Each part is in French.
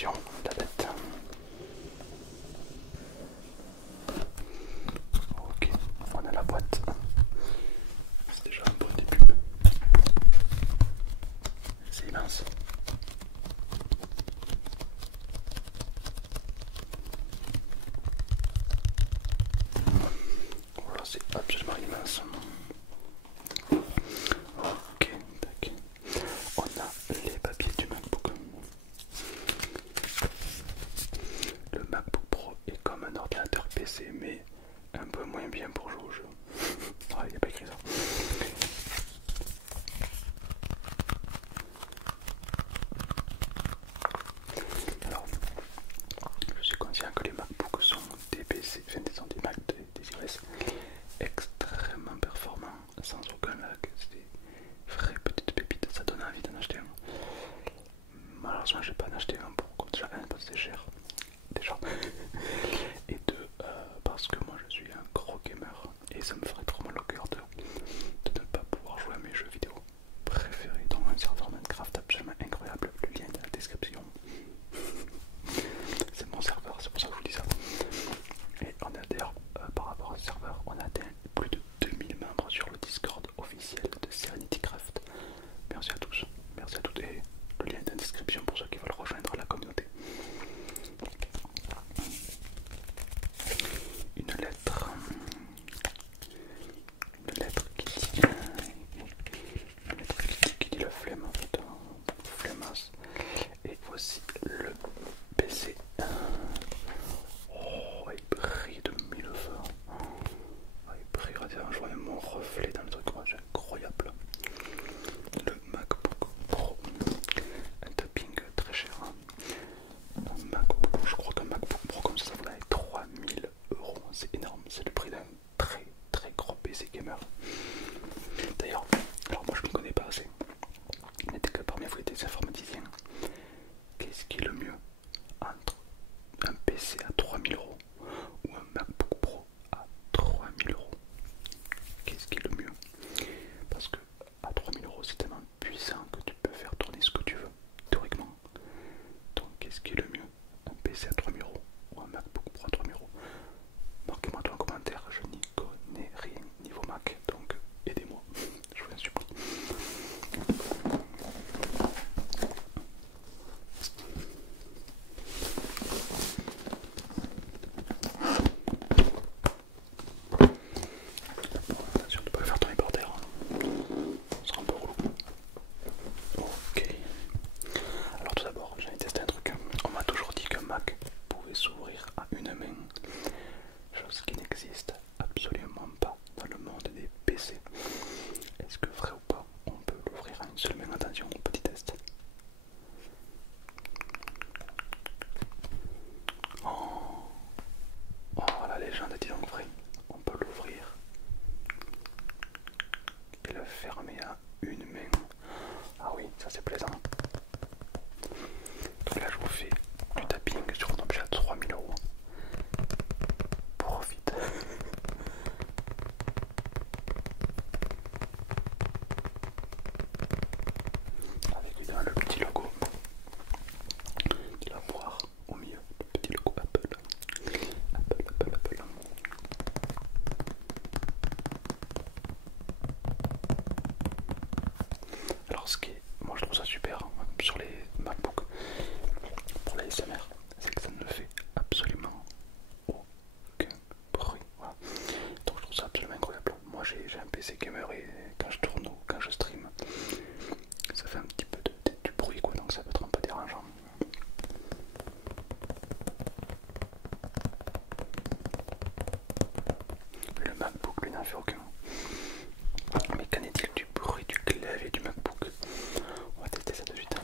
description, la bête. Ok, on a la boîte. C'est déjà un bon début. C'est immense. Voilà, c'est absolument immense. Ok, tac. On a les papiers du MacBook. Le MacBook Pro est comme un ordinateur PC, mais un peu moins bien pour jouer au jeu. Ah, il n'y a pas écrit ça. Alors, je suis conscient que les MacBooks sont des PC, enfin des Mac, des iOS extrêmement performants, sans aucun lag. C'est des vraies petites pépites, ça donne envie d'en acheter un. Malheureusement, j'ai pas en acheté un pour déjà un parce que c'est cher, déjà, et deux parce que moi je suis un gros gamer et ça me ferait trop mal au cœur de ne pas pouvoir jouer à mes jeux vidéo préférés dans un serveur Minecraft absolument incroyable. Le lien est dans la description. C'est mon serveur, c'est pour ça que je vous dis ça. Et on a d'ailleurs, par rapport à ce serveur, on a atteint plus de 2000 membres sur le Discord officiel de Serenity Craft. Merci à tous, merci à toutes, et le lien est dans la description pour ceux qui veulent rejoindre la communauté. Une lettre. Une lettre qui dit la flemme en fait, flemmasse. Et voici le PC. Oh, il brille de mille feux. Oh, il brille, regardez, je vois même mon reflet dans le truc, c'est incroyable. Le MacBook Pro, un tapping très cher. Un MacBook, je crois qu'un MacBook Pro comme ça vaut 3000 euros, c'est énorme, c'est le prix d'un très gros PC gamer. D'ailleurs, alors moi je ne connais pas assez, il n'était que parmi vous des informaticiens. Qu'est-ce qui est le mieux entre un PC à 3000 euros ou un MacBook Pro à 3000 euros? Qu'est-ce qui est le mieux? Parce que à 3000 euros c'est tellement puissant que tu peux faire tourner ce que tu veux, théoriquement. Donc qu'est-ce qui est le mieux? Un PC à 3000 euros ou un MacBook Pro à 3000 euros? Marquez-moi dans un commentaire, je n'y connais rien niveau Mac, donc aidez-moi, je vous en supplie. Attention de ne pas le faire tomber par terre, ça sera un peu relou. Ok. Alors tout d'abord, j'ai testé un truc. On m'a toujours dit qu'un Mac pouvait s'ouvrir à une main, chose qui n'existe absolument pas dans le monde des PC. Est-ce que vrai ou pas, on peut l'ouvrir à une seule main? Attention, petit test. Oh, la légende dit donc vrai. On peut l'ouvrir et le fermer à une main. Ah oui, ça c'est plaisant. Donc là je vous fais du tapping sur un objet à 3000 euros. Profite. Avec évidemment le petit logo de la poire au milieu, le petit logo Apple. Apple. Alors ce qui est, moi je trouve ça super sur les MacBook pour la SMR, c'est que ça ne fait absolument aucun bruit. Voilà. Donc je trouve ça absolument incroyable. Moi j'ai un PC gamer et quand je tourne ou quand je stream, ça fait un petit peu du bruit quoi, donc ça peut être un peu dérangeant. Le MacBook lui n'en fait aucun. Mais qu'en est-il du bruit du clavier du MacBook? On va tester ça de suite.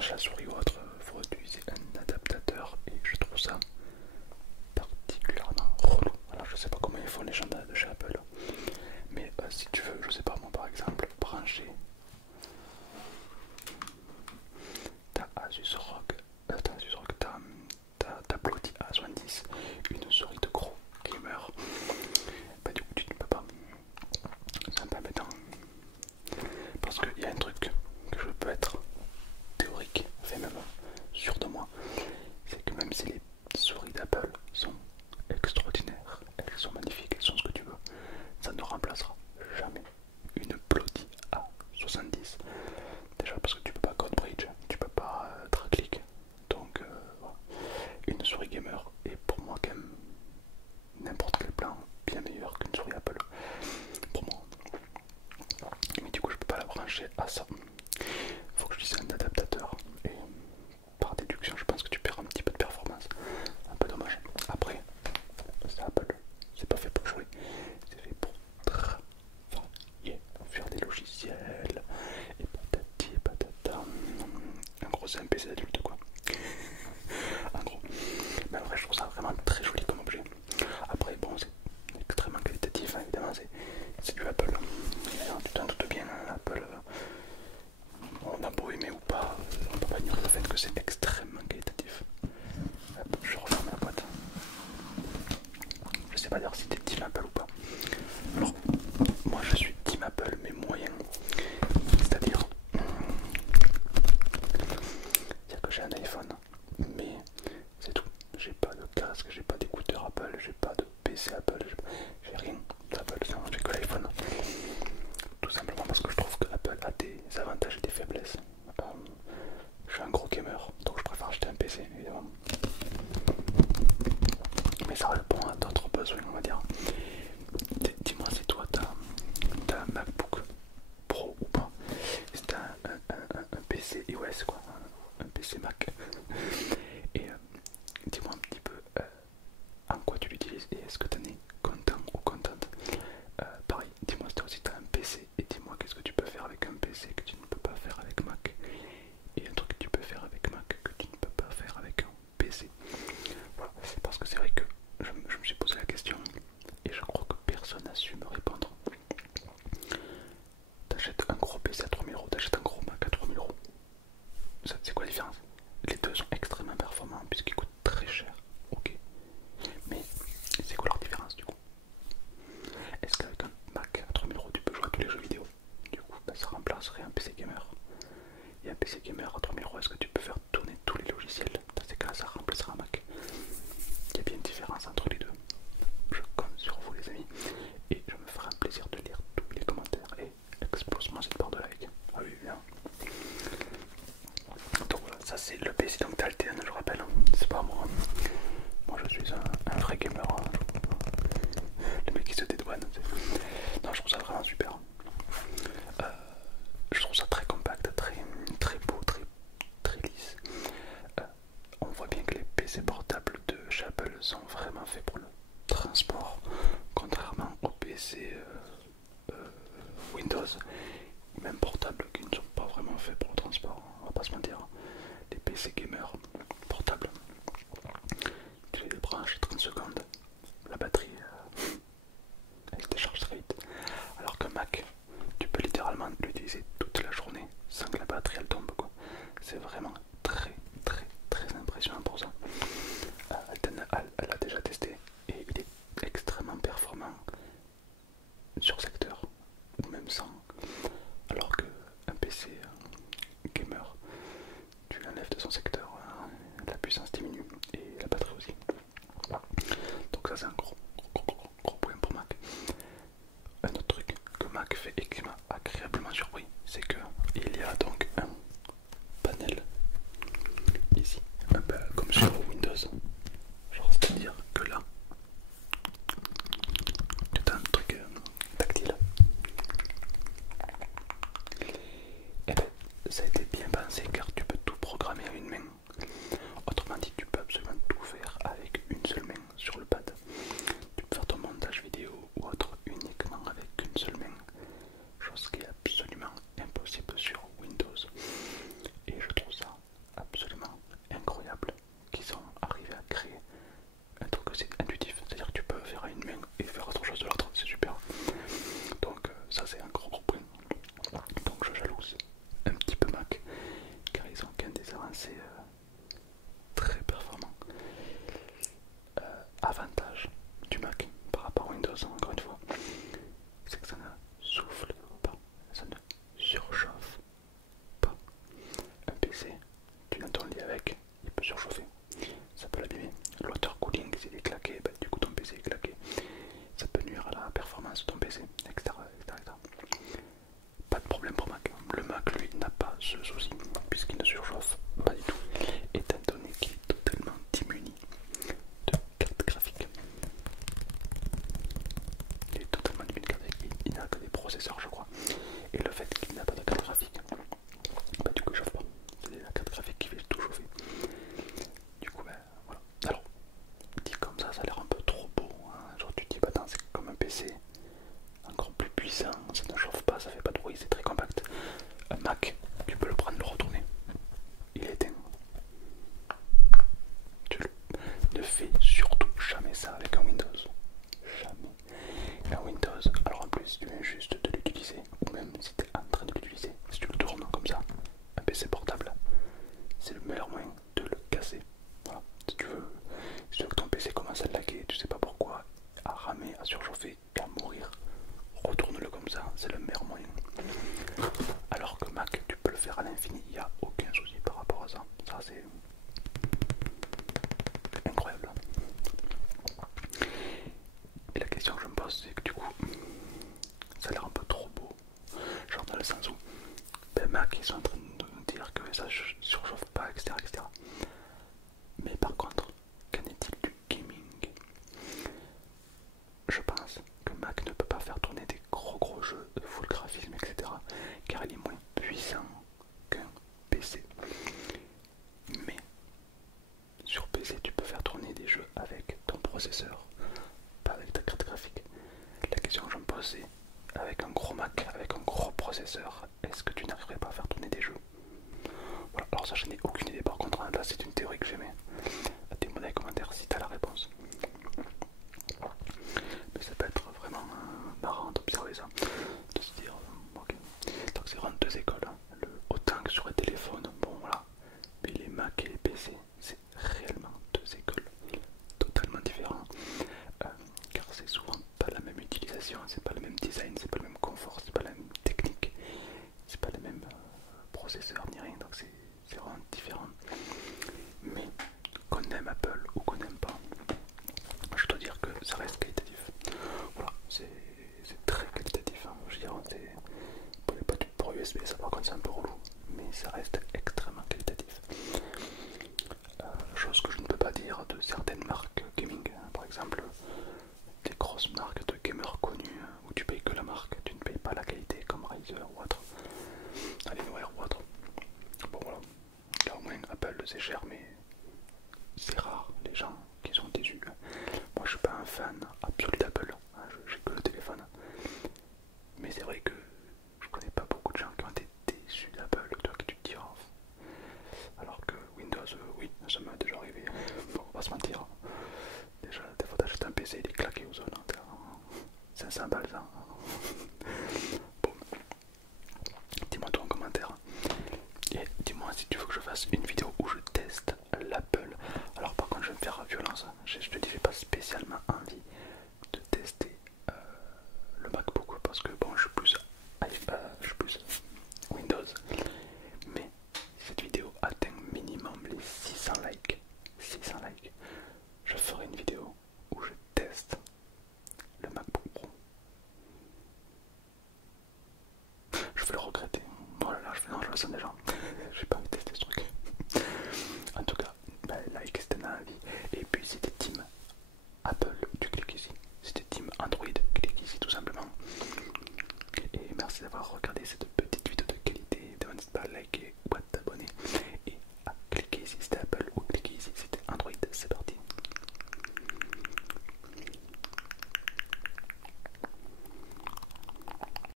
branches la souris ou autre, il faut utiliser un adaptateur et je trouve ça particulièrement relou. Alors je sais pas comment ils font les gens de chez Apple, mais si tu veux, je sais pas moi par exemple, brancher ta Asus ROG, ta Bloody A70, une souris de gros gamer, bah du coup tu ne peux pas. C'est un peu embêtant. Parce qu'il y a un truc que je peux être théorique, fait même sûr de moi, c'est que même si les souris d'Apple sont extraordinaires, elles sont magnifiques, elles sont ce que tu veux, ça ne remplacera jamais une Bloody A70. Déjà parce que tu peux pas code bridge, tu peux pas track click, donc voilà. Une souris gamer est pour moi quand même n'importe quel plan bien meilleur qu'une souris Apple. Pour moi. Mais du coup je peux pas la brancher à ça. Faut que je dise un adaptateur. Et par déduction je pense que tu perds un petit peu de performance. Un peu dommage. Après, c'est Apple. C'est pas fait pour jouer. C'est fait pour travailler, faire des logiciels. Et patati et patata. En gros c'est un PC d'adulte quoi. En gros. Mais en vrai je trouve ça vraiment très joli comme objet. Après bon c'est extrêmement qualitatif hein, évidemment c'est du Apple. Tu t'en doutes bien, Apple, on a beau aimer ou pas, on peut pas ignorer le fait que c'est extrêmement qualitatif. Hop, je referme la boîte. Je sais pas dire si t'es Team Apple ou pas. Alors, moi je suis Team Apple mais moyen. C'est-à-dire, que j'ai un iPhone, mais c'est tout. J'ai pas de casque, j'ai pas d'écouteur Apple, j'ai pas de PC Apple, j'ai rien d'Apple, j'ai que l'iPhone. Tout simplement parce que je trouve que Apple a des avantages et des faiblesses. Je suis un gros gamer, donc je préfère acheter un PC évidemment. Mais ça répond à d'autres besoins, on va dire. Dis-moi si toi t'as un MacBook Pro ou pas. C'est un PC iOS quoi, un PC Mac. Et dis-moi un petit peu en quoi tu l'utilises et est-ce que tu en es content ou contente. Pareil, dis-moi si toi aussi tu as un PC et dis-moi qu'est-ce que tu peux faire avec un PC que tu ne peux pas faire avec Mac. Et un truc que tu peux faire avec Mac que tu ne peux pas faire avec un PC. Voilà, parce que c'est vrai que je me suis posé la question et je crois que personne n'a su me répondre. T'achètes un gros PC à 3000€, t'achètes un gros Mac à 3000€. C'est quoi la différence? Les deux sont extrêmement performants puisqu'ils coûtent très cher. Ok. Mais c'est quoi leur différence du coup? Est-ce qu'avec un Mac à 3000€ tu peux jouer à tous les jeux vidéo? Du coup, ça remplacerait un PC gamer. Et un PC gamer à 3000€, est-ce que tu peux faire tourner tous les logiciels? Dans ces cas, ça remplacera un Mac. Il y a bien une différence entre les deux. Je compte sur vous les amis. Et je me ferai un plaisir de lire tous les commentaires. Et explose-moi cette barre de like. Ah oui, bien. Donc voilà, ça c'est le PC donc d'Alten, je rappelle. C'est pas moi. Moi je suis un vrai gamer. Le mec qui se dédouane. Non, je trouve ça vraiment super. Je trouve ça très compact, très beau, très lisse. On voit bien que les PC portables de chez Apple sont vraiment faits pour le transport, contrairement aux PC Windows, même portables qui ne sont pas vraiment faits pour le transport. On va pas se mentir. Les PC gamers portables, tu les branches 30 secondes, la batterie elle se décharge très vite. Alors qu'un Mac, tu peux littéralement l'utiliser toute la journée sans que la batterie elle tombe quoi. C'est vraiment très impressionnant pour ça. Elle a déjà testé et il est extrêmement performant sur secteur ou même sans. Alors qu'un PC gamer, tu l'enlèves de son secteur, la puissance diminue et la batterie aussi. Donc ça c'est un gros point pour Mac. Un autre truc que Mac fait et qui m'a agréablement surpris, c'est que il y a donc un panel ici, un peu comme sur Windows. Genre c'est-à-dire que là, tu as un truc tactile. Et bien, ça a été bien pensé car tu peux tout programmer à une main. Autrement dit, tu peux absolument tout faire avec une seule main sur le pad. Tu peux faire ton montage vidéo ou autre uniquement avec une seule main. Chose qui est absolument impossible sur Windows. Et je trouve ça a aucun souci par rapport à ça. Ça c'est incroyable. Et la question que je me pose, c'est que du coup, ça a l'air un peu trop beau. Genre dans le sens où Mac ils sont en train de nous dire que ça surchauffe pas, etc. etc. Mais par contre, qu'en est-il du gaming? Je pense que Mac ne peut pas faire tourner des gros jeux de full graphisme, etc. car il est moins puissant qu'un PC. Mais sur PC, tu peux faire tourner des jeux avec ton processeur, pas avec ta carte graphique. La question que je me pose, c'est avec un gros Mac, avec un gros processeur, est-ce que tu n'arriverais pas à faire tourner des jeux? Voilà, alors ça, je n'ai aucune idée par contre, hein. Là c'est une théorie que j'aimais. Dis-moi dans les commentaires si tu as la réponse. Mais ça peut être vraiment marrant d'observer ça, de se dire, ok, donc c'est vraiment deux écoles, hein. Autant que sur les téléphones, bon voilà, mais les Mac et les PC, c'est réellement deux écoles totalement différentes, car c'est souvent pas la même utilisation, c'est pas le même design, c'est pas le même confort, c'est pas la même technique, c'est pas le même processeur ni rien, donc c'est vraiment différent. Mais qu'on aime Apple ou qu'on n'aime pas, je dois dire que ça reste qualitatif. Voilà, c'est très qualitatif, hein. Je veux dire, pour les port USB, ça par contre c'est un peu relou, mais ça reste extrêmement qualitatif. Chose que je ne peux pas dire de certaines marques gaming, hein. Par exemple, des grosses marques de gamers connues où tu payes que la marque, tu ne payes pas la qualité comme Razer ou autre, Alienware ou autre. Bon voilà, là au moins Apple c'est cher, mais c'est rare les gens qui sont déçus. Moi je suis pas un fan absolu d'Apple, hein, j'ai que le téléphone. Mais c'est vrai que je connais pas beaucoup de gens qui ont été déçus d'Apple, toi que tu te diras. Alors que Windows, oui, ça m'est déjà arrivé. Bon, on va se mentir. Déjà, des fois t'achètes un PC, il est claqué aux zones. 500 balles ça. Bon, dis-moi toi en commentaire. Et dis-moi si tu veux que je fasse une vidéo